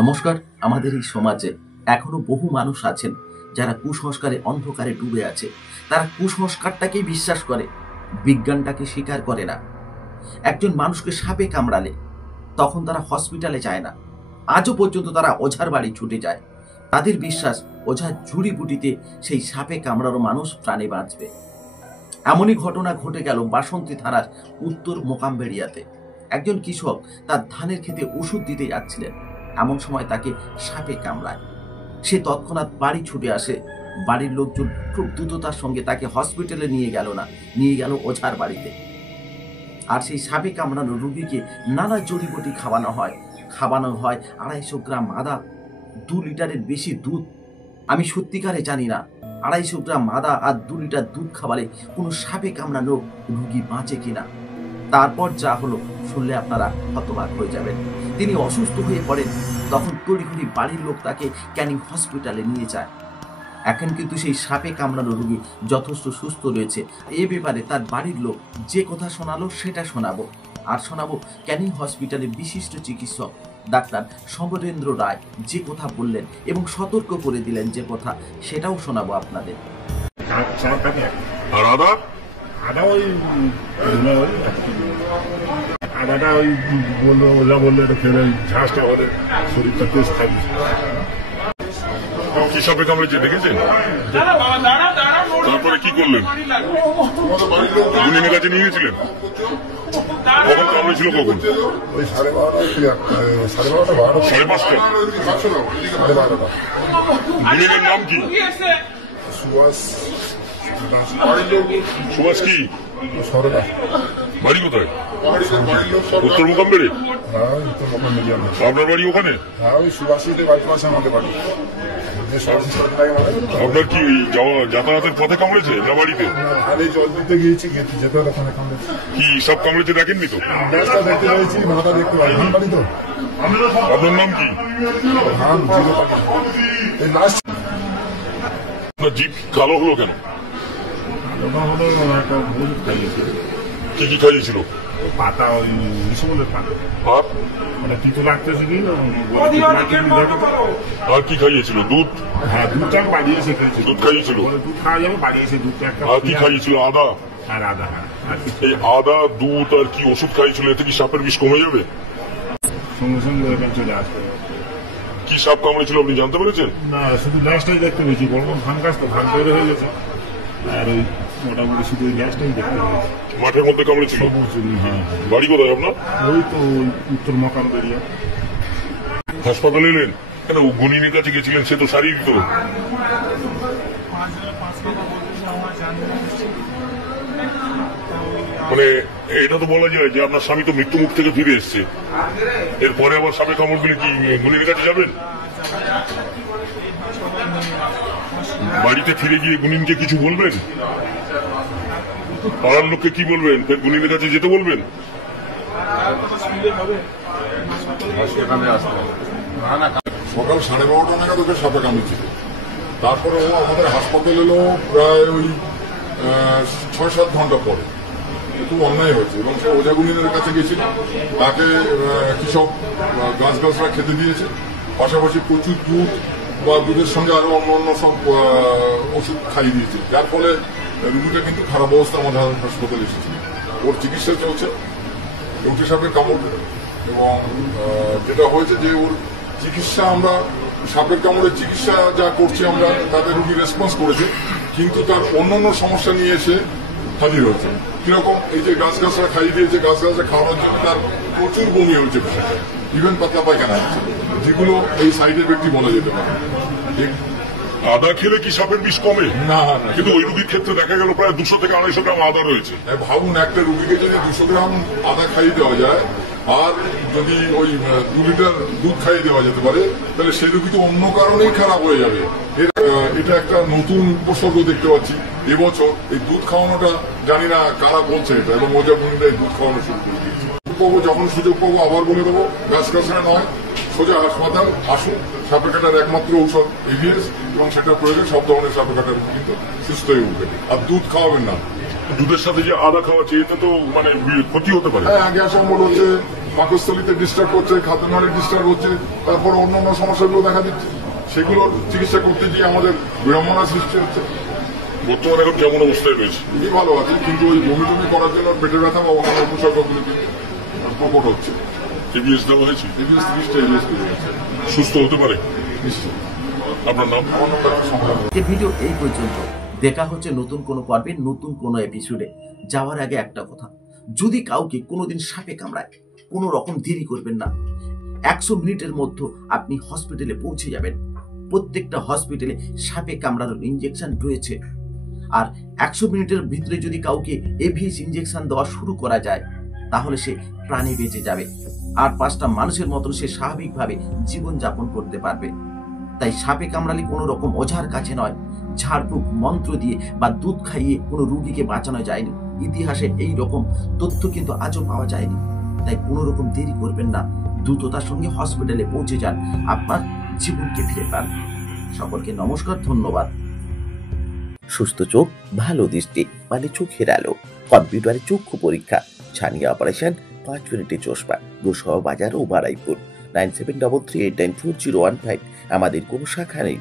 নমস্কার। আমাদের এই সমাজে এখনো বহু মানুষ আছেন যারা কুসংস্কারে অন্ধকারে ডুবে আছে। তারা কুসংস্কারটাকেই বিশ্বাস করে, বিজ্ঞানটাকে স্বীকার করে না। একজন মানুষকে সাপে কামড়ালে তখন তারা হসপিটালে যায় না, আজও পর্যন্ত তারা ওঝার বাড়ি ছুটে যায়। তাদের বিশ্বাস ওঝার ঝুড়িবুটিতে সেই সাপে কামড়ানো মানুষ প্রাণে বাঁচবে। এমনই ঘটনা ঘটে গেল বাসন্তী থানার উত্তর মোকামবেড়িয়াতে। একজন কৃষক তার ধানের খেতে ওষুধ দিতে যাচ্ছিলেন, এমন সময় তাকে সাপে কামড়ায়। সে তৎক্ষণাৎ বাড়ি ছুটে আসে। বাড়ির লোকজন খুব দ্রুততার সঙ্গে তাকে হসপিটালে নিয়ে গেল না, নিয়ে গেল ওঝার বাড়িতে। আর সেই সাপে কামড়ানো রুগীকে নানা জড়িবুটি খাওয়ানো হয়। 250 গ্রাম আদা, 2 লিটারের বেশি দুধ। আমি সত্যিকারে জানি না 250 গ্রাম আদা আর 2 লিটার দুধ খাওয়ালে কোনো সাপে কামড়ানো রুগী বাঁচে কিনা। তারপর যা হলো শুনলে আপনারা হতবাক হয়ে যাবেন। তিনি অসুস্থ হয়ে পড়েন। তখন তড়িঘড়ি বাড়ির লোক তাকে ক্যানিং হসপিটালে নিয়ে যায়। এখন কিন্তু সেই সাপে কামড়ানো রোগী যথেষ্ট সুস্থ রয়েছে। এ ব্যাপারে তার বাড়ির লোক যে কথা শোনালো সেটা শোনাবো। আর শোনাবো ক্যানিং হসপিটালের বিশিষ্ট চিকিৎসক ডাক্তার সমরেন্দ্র রায় যে কথা বললেন এবং সতর্ক করে দিলেন যে কথা, সেটাও শোনাবো আপনাদের। আর আদা আদাটা ওই বললো ওলা বললো এটা খেলে ঝাঁসটা হলে শরীরটা তেজ থাকবে। কি সাপে কামড়েছে দেখেছেন? তারপরে কি করলেন? গুনিনের কাছে নিয়ে গেছিলেন? কখন কামড়েছিল? কখন? ওই 12:30 5:30 গুনিনের নাম কি? সুভাষ দাস। সুভাষ কি? সরকার। বাড়ি কোথায়? উত্তর মোকামবেড়ে। হ্যাঁ, উত্তর মোকামবেড়িয়া। আপনার বাড়ি ওখানে? হ্যাঁ, ওই সুভাষীদের বাড়ির পাশে আমাদের বাড়ি। আপনার কি যাতায়াতের পথে কামড়েছে না বাড়িতে? আরে জল দিতে গিয়েছি, যেতে হলে ওখানে কামড়েছে। কি সব কামড়েছে দেখেননি তো? গ্যাসটা দেখতে পেয়েছি, মাথা দেখতে পাই। ধান বাড়ি তো। আপনার নাম কি? ধান জিরো পাখি। এই লাস্ট আপনার জিভ কালো হলো কেন? ওটা হলো একটা ওষুধ খাইয়েছে। কি কি খাইয়েছিল? পাতা, ওই ইসবলের পাতা। আর ওটা তিতো লাগতেছে কি? আর কি খাইয়েছিল? দুধ? হ্যাঁ, দুধটা বাড়িয়েছে খেয়েছে। দুধ খাইয়েছিল? দুধ খাওয়া যাবে, বাড়িয়েছে দুধটা একটা। আর কি খাইয়েছিল? আদা? আর আদা। হ্যাঁ, আর এই আদা, দুধ আর কি ওষুধ খাইয়েছিল? এতে কি সাপের বিষ কমে যাবে? সঙ্গে সঙ্গে এখানে চলে আসবে। কি সাপ কামড়েছিল আপনি জানতে পেরেছেন? না, শুধু গ্যাসটাই দেখতে পেয়েছি। বড় বড় ধান গাছ তো, ধান তৈরি হয়ে গেছে। আর ওই মোটামুটি শুধু ওই গ্যাসটাই দেখতে পেয়েছি। মাঠের মধ্যে কামড়েছিল? হ্যাঁ। বাড়ি কোথায় আপনার? ওই তো ওই উত্তর মোকামবেড়িয়া। হাসপাতালে এলেন কেন? গুনিনের কাছে গেছিলেন, সে তো সারিয়ে দিত। মানে এটা তো বলা যায় যে আপনার স্বামী তো মৃত্যু মুখ থেকে ফিরে এসছে, এরপরে আবার সাপে কামড় দিলে কি গুনিনের কাছে যাবেন? বাড়িতে ফিরে গিয়ে গুনিনকে কিছু বলবেন? পাড়ার লোককে কি বলবেন? ফের গুনিনের কাছে যেতে বলবেন? সকাল 12:30 নাগাদ ওকে সাপে কামড়েছিল। তারপরে ও আমাদের হাসপাতাল এলো প্রায় ওই 6-7 ঘন্টা পরে। খুব অন্যায় হয়েছে এবং সে ওঝাগুনিনের কাছে গেছিল। তাকে কৃষক গাছগাছরা খেতে দিয়েছে, পাশাপাশি প্রচুর দুধ বা দুধের সঙ্গে আরো অন্য সব ওষুধ খাইয়ে দিয়েছে, যার ফলে রুগীটা কিন্তু খারাপ অবস্থা আমাদের হাসপাতালে এসেছিল। ওর চিকিৎসা চলছে লৌটি সাপের কামড়। এবং যেটা হয়েছে যে ওর চিকিৎসা, আমরা সাপের কামড়ের চিকিৎসা যা করছি আমরা, তাতে রুগী রেসপন্স করেছে, কিন্তু তার অন্যান্য সমস্যা নিয়ে এসে হাজির হয়েছে। কিরকম? এই যে গাছগাছরা খাইয়ে দিয়েছে, গাছগাছরা খাওয়ানোর জন্য তার প্রচুর বমি হচ্ছে, ইভেন পাতলা পায়খানা হচ্ছে, যেগুলো এই সাইড এফেক্টই বলা যেতে পারে। আদা খেলে কি সাপের বিষ কমে? না, কিন্তু ওই রুগীর ক্ষেত্রে দেখা গেল প্রায় 200 থেকে 250 গ্রাম আদা রয়েছে। ভাবুন, একটা রুগীকে যদি 200 গ্রাম আদা খাইয়ে দেওয়া যায় আর যদি ওই 2 লিটার দুধ খাইয়ে দেওয়া যেতে পারে, তাহলে সেই রুগী তো অন্য কারণেই খারাপ হয়ে যাবে। এটা একটা নতুন উপসর্গ দেখতে পাচ্ছি এবছর। এই দুধ খাওয়ানোটা জানি না কারা বলছে এটা, এবং ওঝাগুনিরা এই দুধ খাওয়ানো শুরু করে দিয়েছে। যখন সুযোগ পাবো আবার বলে দেবো, গাছগাছরা নয়, সোজা হাসপাতাল আসুন। সাপে কাটার একমাত্র ঔষধ এভিএস, এবং সেটা প্রয়োগে সব ধরনের সাপে কাটার কিন্তু সুস্থ হয়ে উঠবে। আর দুধ খাওয়াবেন না। দুধের সাথে যে আদা খাওয়াচ্ছে এতে তো মানে ক্ষতি হতে পারে। হ্যাঁ, গ্যাস অম্বল হচ্ছে, পাকস্থলিতে ডিস্টার্ব হচ্ছে, খাদ্যনালী ডিস্টার্ব হচ্ছে, তারপর অন্যান্য সমস্যাগুলো দেখা দিচ্ছে। সেগুলোর চিকিৎসা করতে গিয়ে আমাদের বিড়ম্বনা সৃষ্টি হচ্ছে। বর্তমানে এখন কেমন অবস্থায় রয়েছে? খুবই ভালো আছে, কিন্তু ওই বমি টমি করার জন্য পেটের ব্যথা বা অন্যান্য উপসর্গগুলো প্রকট হচ্ছে। টিভিএস দেওয়া হয়েছে, এবিএস 30টা এবিএস করে গেছে। সুস্থ হতে পারে। নিশ্চয়ই। আপনার নাম? আমার নাম ডাক্তার সংগ্রাম। যে ভিডিও এই পর্যন্ত। দেখা হচ্ছে নতুন কোনো পর্বে, নতুন কোনো এপিসোডে। যাওয়ার আগে একটা কথা, যদি কাউকে কোনোদিন সাপে কামড়ায়, কোনো রকম দেরি করবেন না। 100 মিনিটের মধ্যে আপনি হসপিটালে পৌঁছে যাবেন। প্রত্যেকটা হসপিটালে সাপে কামড়ানোর ইঞ্জেকশন রয়েছে। আর 100 মিনিটের ভিতরে যদি কাউকে এভিএস ইঞ্জেকশন দেওয়া শুরু করা যায়, তাহলে সে প্রাণে বেঁচে যাবে আর 5টা মানুষের মতন সে স্বাভাবিকভাবে জীবনযাপন করতে পারবে। তাই সাপে কামড়ালে কোনো রকম ওঝার কাছে নয়, ঝাড়ফুঁক মন্ত্র দিয়ে বা দুধ খাইয়ে কোনো রোগীকে বাঁচানো যায়নি। ইতিহাসে এই রকম তথ্য কিন্তু আজও পাওয়া যায়নি। তাই কোনো রকম দেরি করবেন না, দ্রুততার সঙ্গে হসপিটালে পৌঁছে যান, আপনার জীবনকে ফিরে পান। সকলকে নমস্কার, ধন্যবাদ। সুস্থ চোখ, ভালো দৃষ্টি মানে চোখের আলো। কম্পিউটারে চক্ষু পরীক্ষা, ছানিয়া অপারেশন, 5 মিনিটে চশমা। গোসহ বাজার ও বারাইপুর। 9733894015। আমাদের কোনো শাখা নেই।